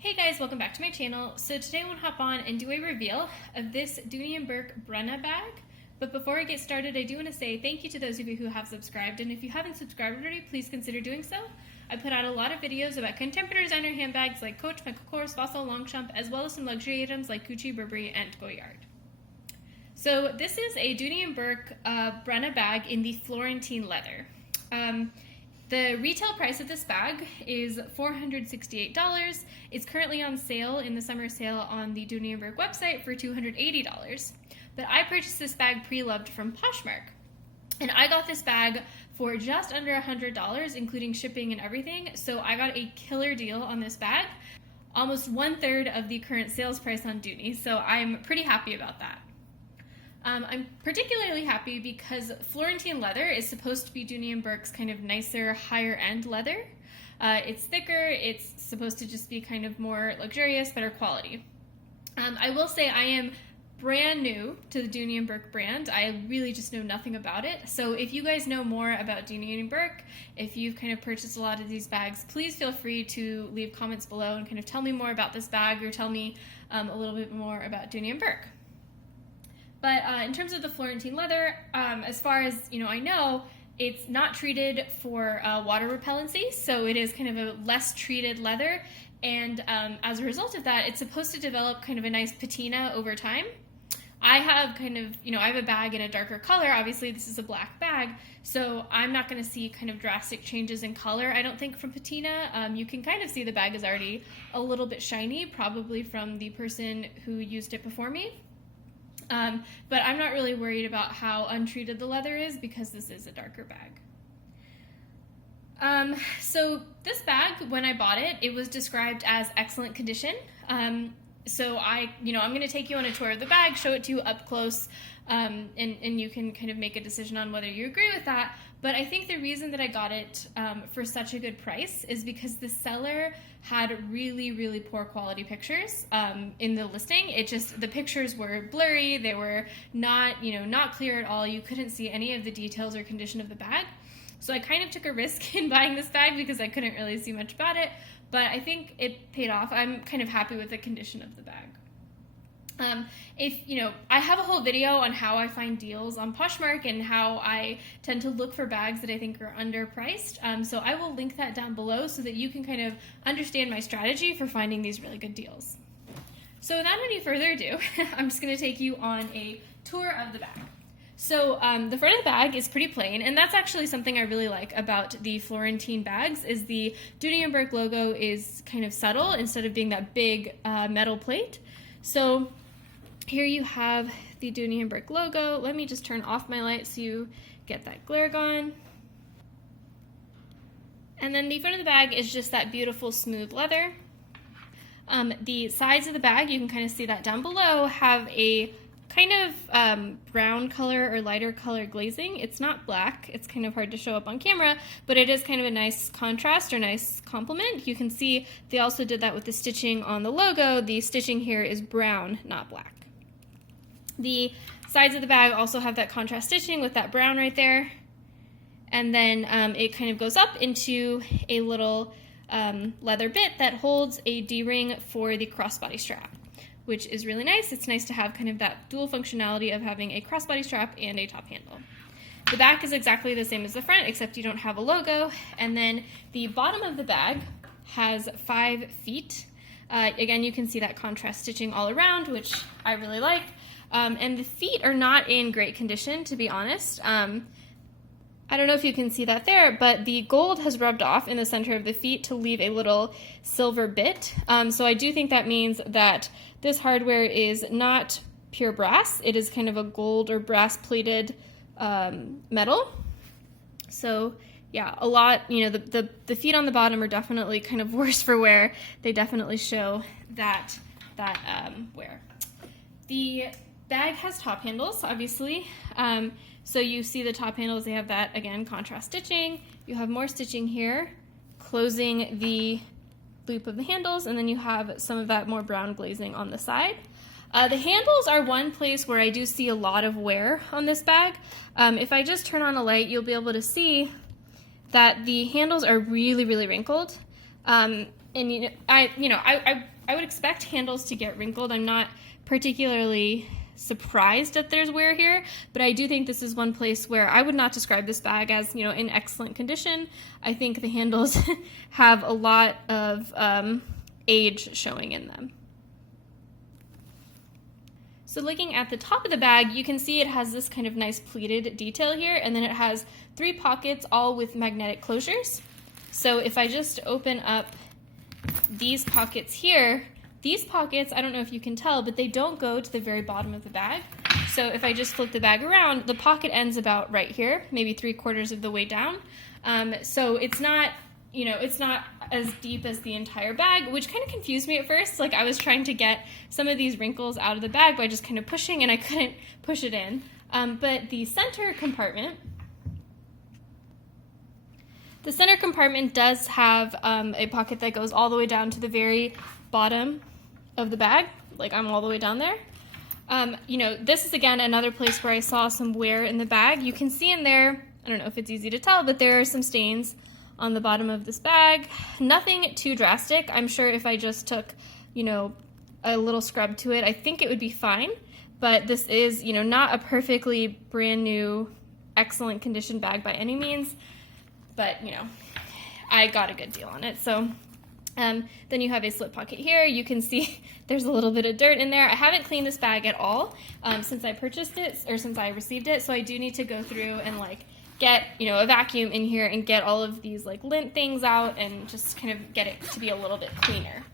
Hey guys, welcome back to my channel. So today I want to hop on and do a reveal of this Dooney and Bourke Brenna bag. But before I get started, I do want to say thank you to those of you who have subscribed, and if you haven't subscribed already, please consider doing so. I put out a lot of videos about contemporary designer handbags like Coach, Michael Kors, Fossil, Longchamp, as well as some luxury items like Gucci, Burberry, and Goyard. So this is a Dooney and Bourke Brenna bag in the Florentine leather. The retail price of this bag is $468. It's currently on sale in the summer sale on the Dooney and Bourke website for $280. But I purchased this bag pre-loved from Poshmark. And I got this bag for just under $100, including shipping and everything. So I got a killer deal on this bag, almost 1/3 of the current sales price on Dooney. So I'm pretty happy about that. I'm particularly happy because Florentine leather is supposed to be Dooney and Bourke's kind of nicer, higher end leather. It's thicker, it's supposed to just be kind of more luxurious, better quality. I will say I am brand new to the Dooney and Bourke brand. I really just know nothing about it. So if you guys know more about Dooney and Bourke, if you've kind of purchased a lot of these bags, please feel free to leave comments below and kind of tell me more about this bag or tell me a little bit more about Dooney and Bourke. But in terms of the Florentine leather, as far as I know, it's not treated for water repellency, so it is kind of a less treated leather, and as a result of that, it's supposed to develop kind of a nice patina over time. I have I have a bag in a darker color. Obviously, this is a black bag, so I'm not going to see kind of drastic changes in color, I don't think, from patina. You can kind of see the bag is already a little bit shiny, probably from the person who used it before me. But I'm not really worried about how untreated the leather is because this is a darker bag. So this bag, when I bought it, it was described as excellent condition. So I'm going to take you on a tour of the bag, show it to you up close, and you can kind of make a decision on whether you agree with that. But I think the reason that I got it for such a good price is because the seller had really, really poor quality pictures in the listing. The pictures were blurry. They were not clear at all. You couldn't see any of the details or condition of the bag. So I kind of took a risk in buying this bag because I couldn't really see much about it, but I think it paid off. I'm kind of happy with the condition of the bag. I have a whole video on how I find deals on Poshmark and how I tend to look for bags that I think are underpriced. So I will link that down below so that you can kind of understand my strategy for finding these really good deals. So without any further ado, I'm just going to take you on a tour of the bag. So the front of the bag is pretty plain, and that's actually something I really like about the Florentine bags is the Dooney and Bourke logo is kind of subtle instead of being that big metal plate. So here you have the Dooney and Bourke logo. Let me just turn off my light so you get that glare gone. And then the front of the bag is just that beautiful smooth leather. The sides of the bag, you can kind of see that down below, have a kind of brown color or lighter color glazing. It's not black. It's kind of hard to show up on camera, but it is kind of a nice contrast or nice complement. You can see they also did that with the stitching on the logo. The stitching here is brown, not black. The sides of the bag also have that contrast stitching with that brown right there. And then it kind of goes up into a little leather bit that holds a D-ring for the crossbody strap, which is really nice. It's nice to have kind of that dual functionality of having a crossbody strap and a top handle. The back is exactly the same as the front, except you don't have a logo. And then the bottom of the bag has 5 feet. Again, you can see that contrast stitching all around, which I really like. And the feet are not in great condition, to be honest. I don't know if you can see that there, but the gold has rubbed off in the center of the feet to leave a little silver bit. So I do think that means that this hardware is not pure brass. It is kind of a gold or brass plated metal. So yeah, a lot, the feet on the bottom are definitely kind of worse for wear. They definitely show that wear. The bag has top handles, obviously. So you see the top handles, they have that, again, contrast stitching. You have more stitching here, closing the loop of the handles, and then you have some of that more brown glazing on the side. The handles are one place where I do see a lot of wear on this bag. If I just turn on a light, you'll be able to see that the handles are really, really wrinkled. And And I would expect handles to get wrinkled. I'm not particularly surprised that there's wear here, but I do think this is one place where I would not describe this bag as, in excellent condition. I think the handles have a lot of age showing in them. So looking at the top of the bag, you can see it has this kind of nice pleated detail here, and then it has 3 pockets all with magnetic closures. So if I just open up these pockets here, these pockets, I don't know if you can tell, but they don't go to the very bottom of the bag. So if I just flip the bag around, the pocket ends about right here, maybe 3/4 of the way down. So it's not, it's not as deep as the entire bag, which kind of confused me at first. Like I was trying to get some of these wrinkles out of the bag by just kind of pushing, and I couldn't push it in. But the center compartment does have a pocket that goes all the way down to the very bottom of the bag, like I'm all the way down there. This is again another place where I saw some wear in the bag. You can see in there, I don't know if it's easy to tell, but there are some stains on the bottom of this bag. Nothing too drastic. I'm sure if I just took, a little scrub to it, I think it would be fine. But this is, not a perfectly brand new, excellent condition bag by any means. But, I got a good deal on it. So then you have a slip pocket here. You can see there's a little bit of dirt in there. I haven't cleaned this bag at all since I purchased it, or since I received it. So I do need to go through and get, a vacuum in here and get all of these lint things out and just kind of get it to be a little bit cleaner.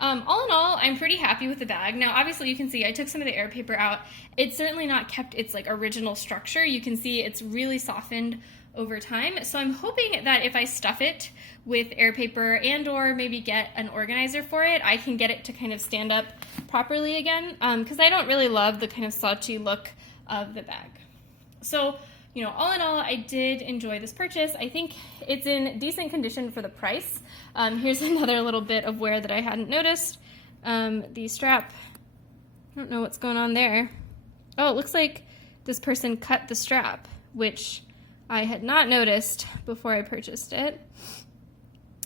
All in all, I'm pretty happy with the bag. Now, obviously, you can see I took some of the air paper out. It's certainly not kept its original structure. You can see it's really softened over time. So I'm hoping that if I stuff it with air paper and or maybe get an organizer for it, I can get it to kind of stand up properly again, because I don't really love the kind of slouchy look of the bag. So, all in all, I did enjoy this purchase. I think it's in decent condition for the price. Here's another little bit of wear that I hadn't noticed. The strap, I don't know what's going on there. Oh, it looks like this person cut the strap, which I had not noticed before I purchased it.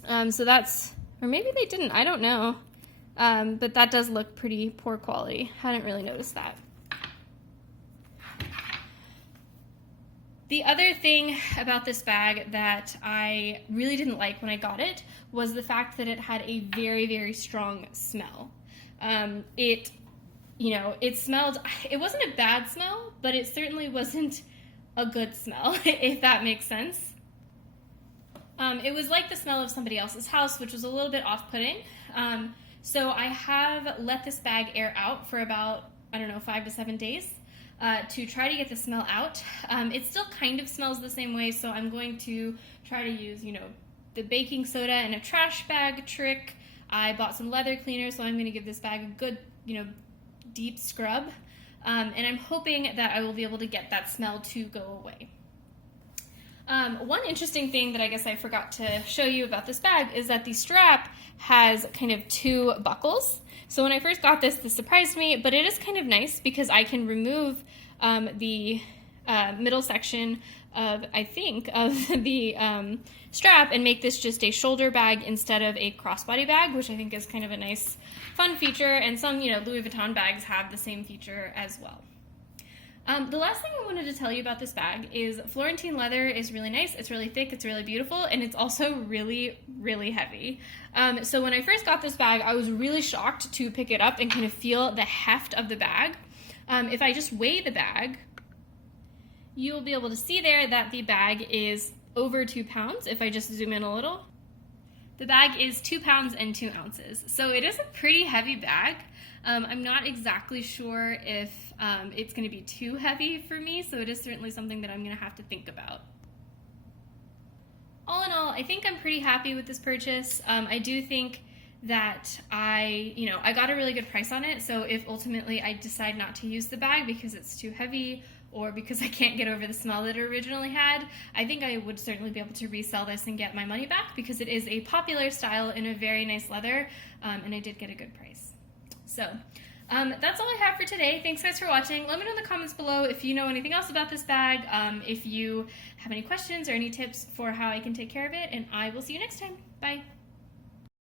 So that's, or maybe they didn't, I don't know. But that does look pretty poor quality. Hadn't really noticed that. The other thing about this bag that I really didn't like when I got it was the fact that it had a very, very strong smell. It smelled, it wasn't a bad smell, but it certainly wasn't a good smell, if that makes sense. It was like the smell of somebody else's house, which was a little bit off-putting. So I have let this bag air out for about, 5 to 7 days. To try to get the smell out. It still kind of smells the same way, so I'm going to try to use, the baking soda and a trash bag trick. I bought some leather cleaner, so I'm going to give this bag a good, deep scrub. And I'm hoping that I will be able to get that smell to go away. One interesting thing that I guess I forgot to show you about this bag is that the strap has kind of 2 buckles. So when I first got this surprised me, but it is kind of nice because I can remove the middle section of the strap and make this just a shoulder bag instead of a crossbody bag, which I think is kind of a nice, fun feature. And some, Louis Vuitton bags have the same feature as well. The last thing I wanted to tell you about this bag is Florentine leather is really nice. It's really thick, it's really beautiful, and it's also really, really heavy. So when I first got this bag, I was really shocked to pick it up and kind of feel the heft of the bag. If I just weigh the bag, you'll be able to see there that the bag is over 2 pounds. If I just zoom in a little, the bag is 2 pounds and 2 ounces. So it is a pretty heavy bag. I'm not exactly sure if it's going to be too heavy for me, so it is certainly something that I'm going to have to think about. All in all, I think I'm pretty happy with this purchase. I do think that I got a really good price on it, so if ultimately I decide not to use the bag because it's too heavy or because I can't get over the smell that it originally had, I think I would certainly be able to resell this and get my money back because it is a popular style in a very nice leather, and I did get a good price. So that's all I have for today. Thanks guys for watching. Let me know in the comments below if you know anything else about this bag, if you have any questions or any tips for how I can take care of it, and I will see you next time. Bye.